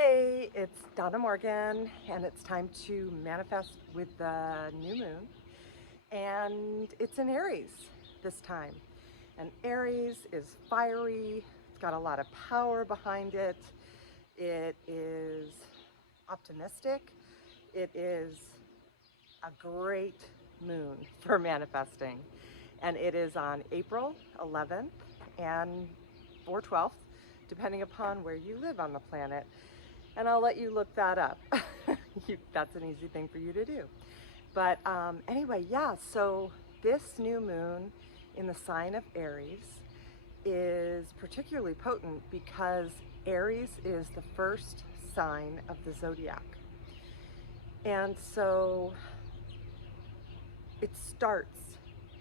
Hey, it's Donna Morgan, and it's time to manifest with the new moon. And it's in Aries this time. And Aries is fiery, it's got a lot of power behind it. It is optimistic. It is a great moon for manifesting. And it is on April 11th and or 12th, depending upon where you live on the planet. And I'll let you look that up. That's an easy thing for you to do. But anyway, yeah, so this new moon in the sign of Aries is particularly potent because Aries is the first sign of the zodiac. And so it starts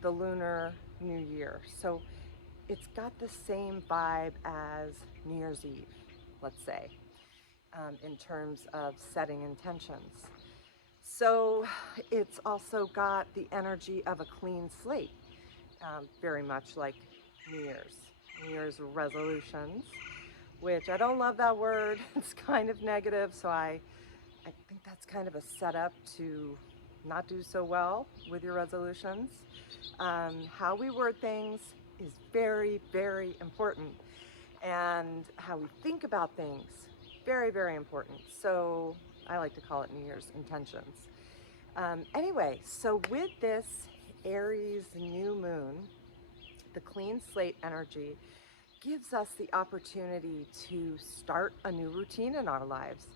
the lunar new year. So it's got the same vibe as New Year's Eve, let's say, in terms of setting intentions. So it's also got the energy of a clean slate, very much like New Year's resolutions, which I don't love that word. It's kind of negative, so I think that's kind of a setup to not do so well with your resolutions. How we word things is very, very important, and how we think about things, very, very important. So I like to call it New Year's intentions. Anyway, so with this Aries new moon, the clean slate energy gives us the opportunity to start a new routine in our lives.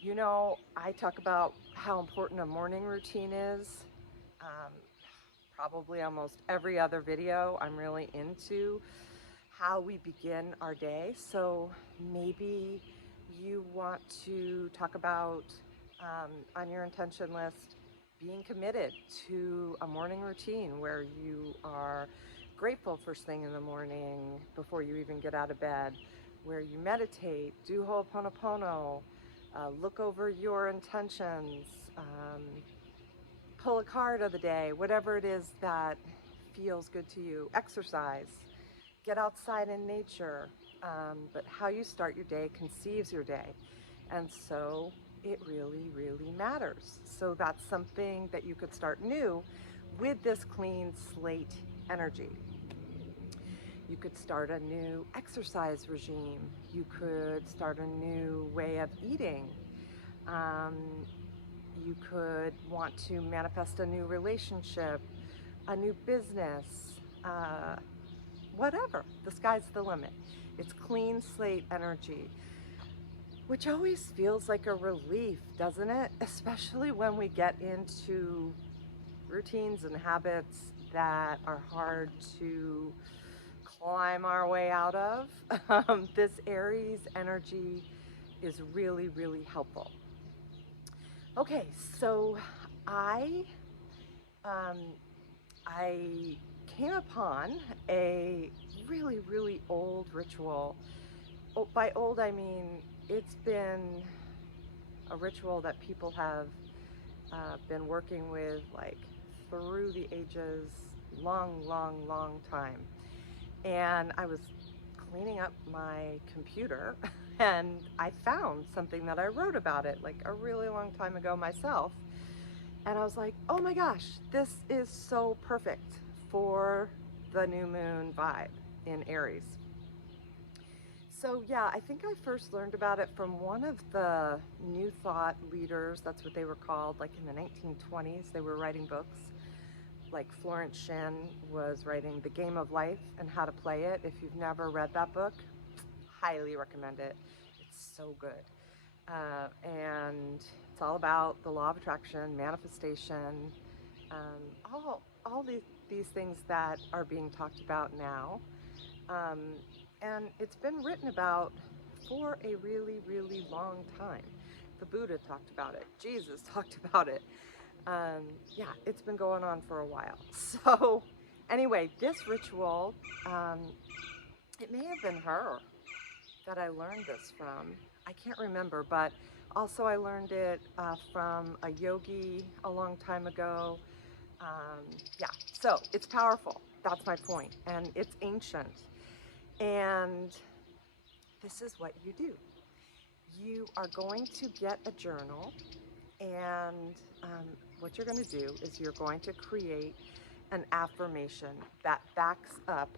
You know, I talk about how important a morning routine is. Probably almost every other video, I'm really into how we begin our day. So maybe you want to talk about on your intention list being committed to a morning routine where you are grateful first thing in the morning before you even get out of bed, where you meditate, do Ho'oponopono, look over your intentions, pull a card of the day, whatever it is that feels good to you, exercise, get outside in nature. But how you start your day conceives your day. And so it really, really matters. So that's something that you could start new with this clean slate energy. You could start a new exercise regime. You could start a new way of eating. You could want to manifest a new relationship, a new business, whatever. The sky's the limit. It's clean slate energy, which always feels like a relief, doesn't it? Especially when we get into routines and habits that are hard to climb our way out of. This Aries energy is really, really helpful. Okay, so I came upon a really, really old ritual. Oh, by old, I mean it's been a ritual that people have been working with like through the ages, long, long, long time. And I was cleaning up my computer and I found something that I wrote about it like a really long time ago myself. And I was like, oh my gosh, this is so perfect for the new moon vibe in Aries. So yeah, I think I first learned about it from one of the New Thought leaders. That's what they were called, like in the 1920s. They were writing books. Like Florence Shen was writing The Game of Life and How to Play It. If you've never read that book, highly recommend it. It's so good. And it's all about the law of attraction, manifestation, all these things that are being talked about now. And it's been written about for a really, really long time. The Buddha talked about it. Jesus talked about it. Yeah, it's been going on for a while. So anyway, this ritual, it may have been her that I learned this from. I can't remember, but also I learned it from a yogi a long time ago. Yeah, so it's powerful. That's my point. And it's ancient. And this is what you do. you are going to get a journal, and what you're going to do is you're going to create an affirmation that backs up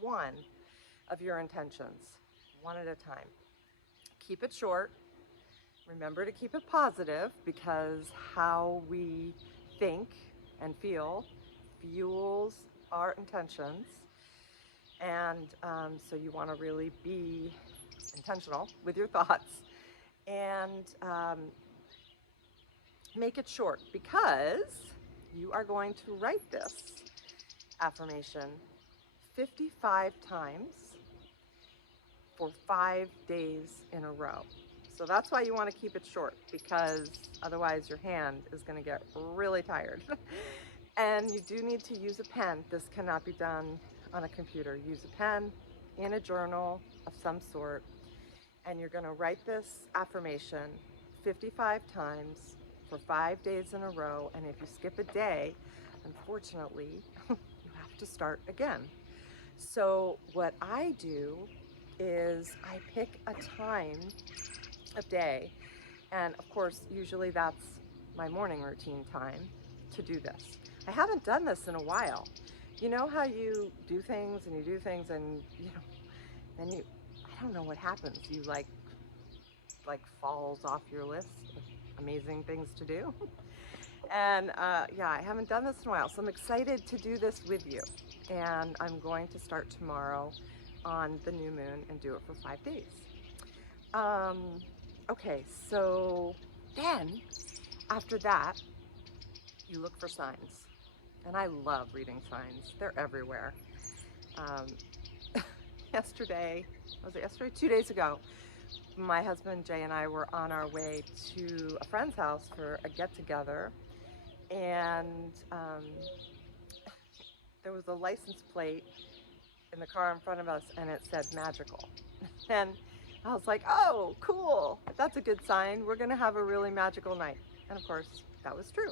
one of your intentions, one at a time. Keep it short. Remember to keep it positive, because how we think and feel fuels our intentions. And so you want to really be intentional with your thoughts, and make it short, because you are going to write this affirmation 55 times for 5 days in a row. So that's why you want to keep it short, because otherwise your hand is going to get really tired. And you do need to use a pen. This cannot be done on a computer. Use a pen in a journal of some sort, and you're going to write this affirmation 55 times for 5 days in a row. And if you skip a day, unfortunately, you have to start again. So what I do is I pick a time of day, and of course usually that's my morning routine time to do this. I haven't done this in a while. You know how you do things and you do things, and then you, I don't know what happens, you like falls off your list of amazing things to do. And yeah, I haven't done this in a while, so I'm excited to do this with you. And I'm going to start tomorrow on the new moon and do it for 5 days. Okay, so then after that, you look for signs. And I love reading signs. They're everywhere. Yesterday, was it yesterday? 2 days ago, my husband Jay and I were on our way to a friend's house for a get-together, and there was a license plate in the car in front of us, and it said magical. And I was like, oh, cool, that's a good sign. We're gonna have a really magical night. And of course, that was true.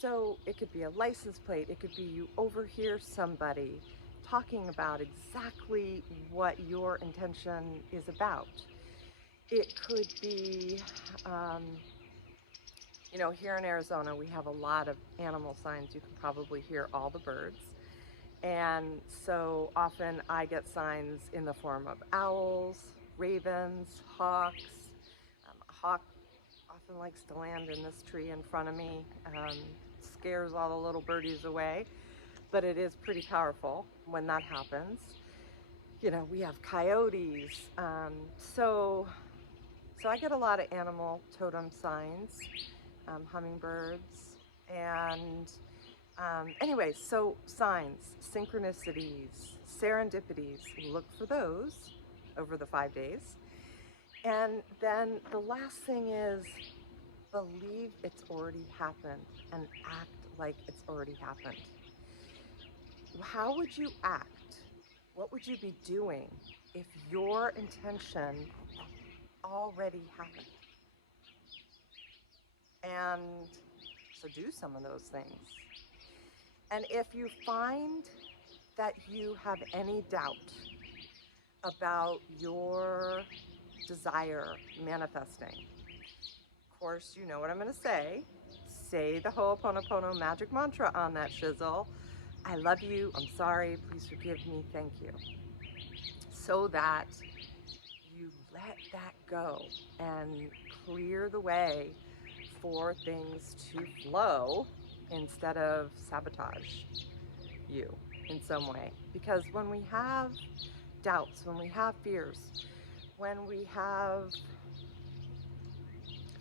So it could be a license plate, it could be you overhear somebody talking about exactly what your intention is about. It could be, here in Arizona, we have a lot of animal signs. You can probably hear all the birds. And so often I get signs in the form of owls, ravens, hawks. A hawk often likes to land in this tree in front of me, scares all the little birdies away, but it is pretty powerful when that happens. We have coyotes. So I get a lot of animal totem signs, hummingbirds, and anyway, so signs, synchronicities, serendipities, look for those over the 5 days. And then the last thing is believe it's already happened and act like it's already happened. How would you act? What would you be doing if your intention already happened? And so do some of those things. And if you find that you have any doubt about your desire manifesting, of course, you know what I'm going to say. Say the Ho'oponopono magic mantra on that shizzle. I love you. I'm sorry. Please forgive me. Thank you. So that you let that go and clear the way for things to flow instead of sabotage you in some way. Because when we have doubts, when we have fears, when we have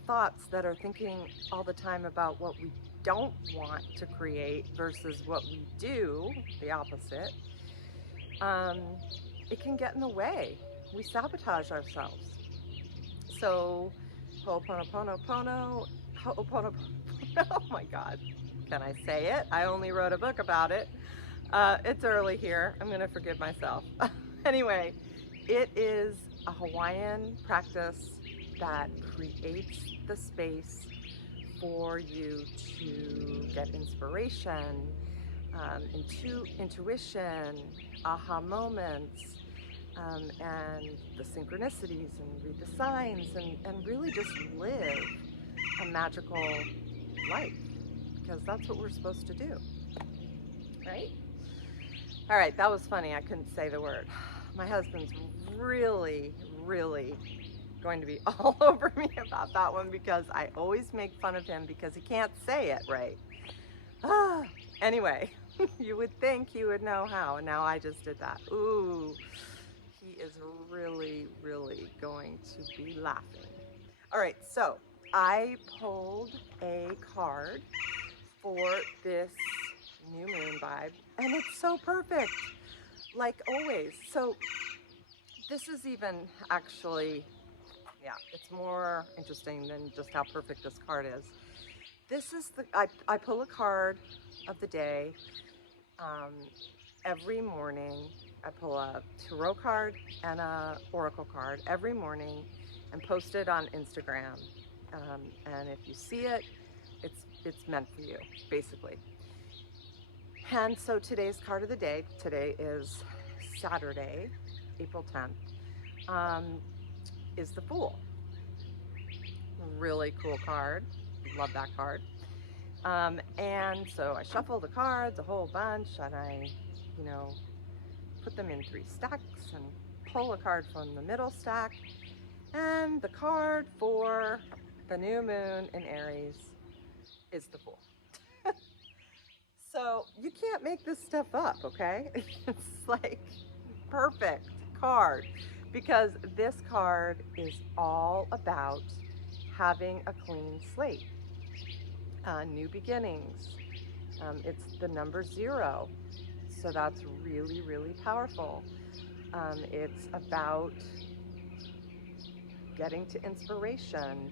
thoughts that are thinking all the time about what we don't want to create versus what we do, the opposite, it can get in the way. We sabotage ourselves. So, Ho'oponopono, oh my God, can I say it? I only wrote a book about it. It's early here. I'm going to forgive myself. Anyway, it is a Hawaiian practice that creates the space for you to get inspiration, intuition, aha moments, and the synchronicities and read the signs and really just live a magical life, because that's what we're supposed to do, right? All right, that was funny. I couldn't say the word. My husband's really, really going to be all over me about that one because I always make fun of him because he can't say it right. Anyway, you would think he would know how, and now I just did that. Ooh, he is really, really going to be laughing. All right, so I pulled a card for this new moon vibe, and it's so perfect, like always. So this is even actually, yeah, it's more interesting than just how perfect this card is. This is I pull a card of the day. Every morning I pull a tarot card and a oracle card every morning and post it on Instagram. And if you see it, it's meant for you, basically. And so today's card of the day, today is Saturday, April 10th, is the Fool. Really cool card. Love that card. And so I shuffle the cards, a whole bunch, and I, put them in 3 stacks and pull a card from the middle stack. And the card for the new moon in Aries is the Fool. So you can't make this stuff up, okay? It's like perfect card, because this card is all about having a clean slate, new beginnings. It's the number 0, so that's really, really powerful. It's about getting to inspiration,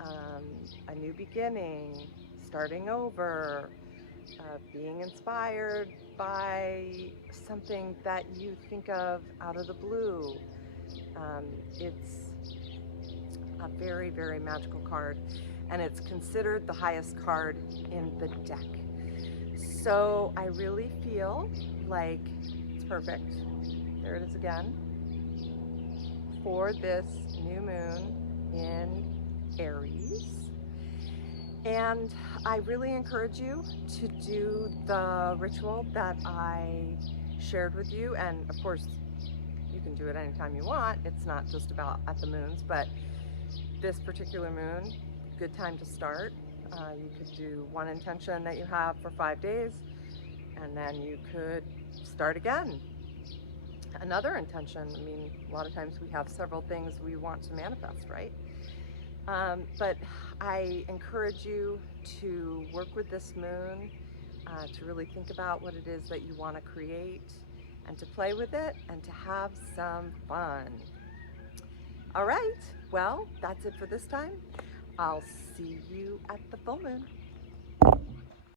a new beginning, starting over, being inspired by something that you think of out of the blue. It's a very, very magical card, and it's considered the highest card in the deck. So I really feel like it's perfect. There it is again, for this new moon in Aries. And I really encourage you to do the ritual that I shared with you. And of course, you can do it anytime you want. It's not just about at the moons, but this particular moon, good time to start. You could do one intention that you have for 5 days, and then you could start again. Another intention. I mean, a lot of times we have several things we want to manifest, right? But I encourage you to work with this moon, to really think about what it is that you want to create, and to play with it, and to have some fun. All right, well, that's it for this time. I'll see you at the full moon.